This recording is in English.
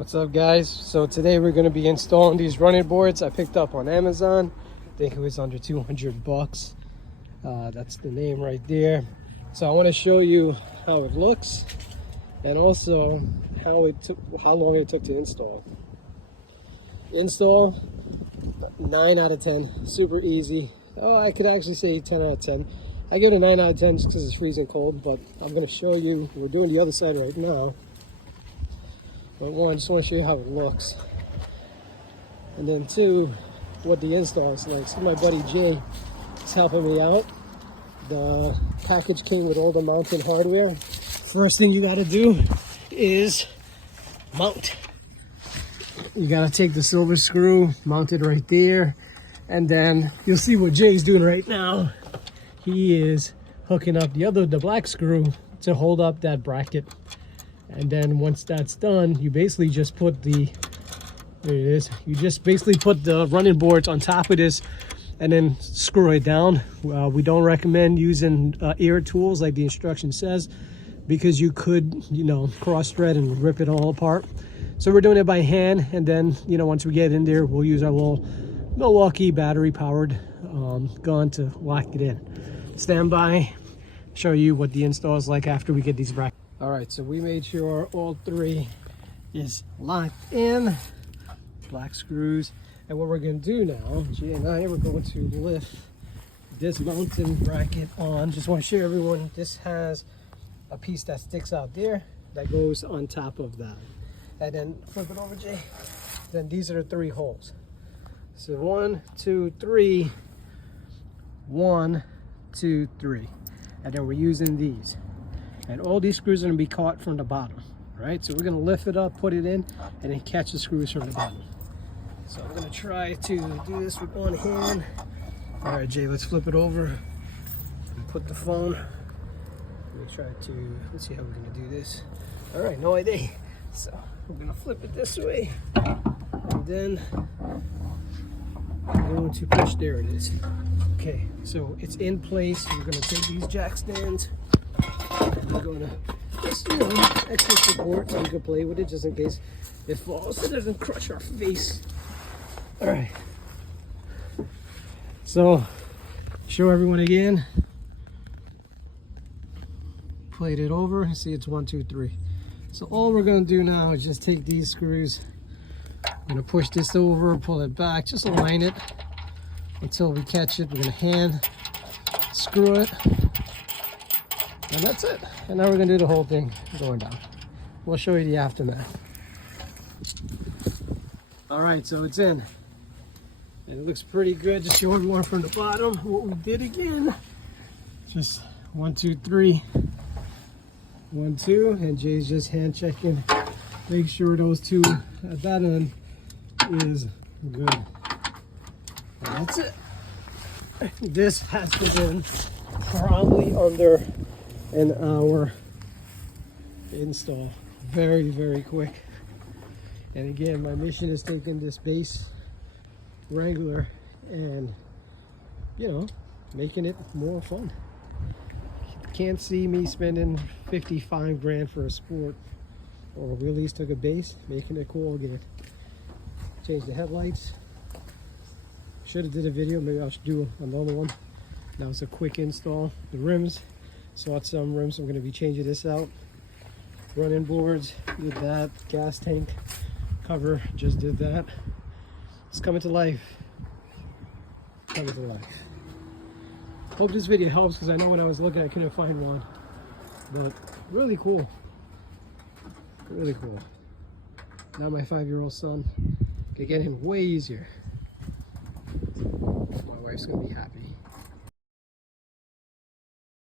What's up, guys? So today we're going to be installing these running boards I picked up on Amazon. I think it was under 200 bucks. That's the name right there. So I want to show you how it looks and also how long it took to install. Install 9 out of 10, super easy. Oh, I could actually say 10 out of 10. I give it a 9 out of 10 just because it's freezing cold, but I'm going to show you. We're doing the other side right now. But one, I just want to show you how it looks. And then two, what the install is like. So my buddy Jay is helping me out. The package came with all the mounting hardware. First thing you got to do is mount. You got to take the silver screw, mount it right there. And then you'll see what Jay's doing right now. He is hooking up the black screw to hold up that bracket. And then once that's done, you basically just put there it is. You just basically put the running boards on top of this and then screw it down. We don't recommend using air tools like the instruction says, because you could, cross thread and rip it all apart. So we're doing it by hand, and then, once we get in there, we'll use our little Milwaukee battery powered gun to lock it in. Stand by, show you what the install is like after we get these brackets. All right, so we made sure all three is locked in, black screws. And what we're gonna do now, Jay and I, we're going to lift this mounting bracket on. Just wanna show everyone, this has a piece that sticks out there that goes on top of that. And then flip it over, Jay. Then these are the 3 holes. So 1, 2, 3, 1, 2, 3. And then we're using these. And all these screws are going to be caught from the bottom, right? So we're going to lift it up, put it in, and then catch the screws from the bottom. So I'm going to try to do this with one hand. All right, Jay, let's flip it over and put the phone. Let's see how we're going to do this. All right, no idea. So we're going to flip it this way, and then I'm going to push. There it is. Okay, so it's in place. We're going to take these jack stands. We're going to just, extra support so you can play with it just in case it falls so it doesn't crush our face. All right. So, show everyone again. Plate it over and see it's 1, 2, 3. So all we're going to do now is just take these screws. I'm going to push this over, pull it back, just align it until we catch it. We're going to hand screw it. And that's it. And now we're going to do the whole thing going down. We'll show you the aftermath. All right, so it's in. And it looks pretty good. Just show everyone from the bottom what we did again. Just 1, 2, 3. 1, 2. And Jay's just hand checking. Make sure those 2 at that end is good. And that's it. This has been probably under an hour install. Very, very quick. And again, my mission is taking this base Wrangler and, making it more fun. Can't see me spending 55 grand for a sport, or we at least took a base, making it cool again. Change the headlights. Should have did a video, maybe I should do another one. Now it's a quick install. The rims. Sought some rims. I'm going to be changing this out. Running boards, did that. Gas tank cover, just did that. It's coming to life. Coming to life. Hope this video helps, because I know when I was looking I couldn't find one. But really cool. Really cool. Now my 5-year-old son can get him way easier. My wife's going to be happy.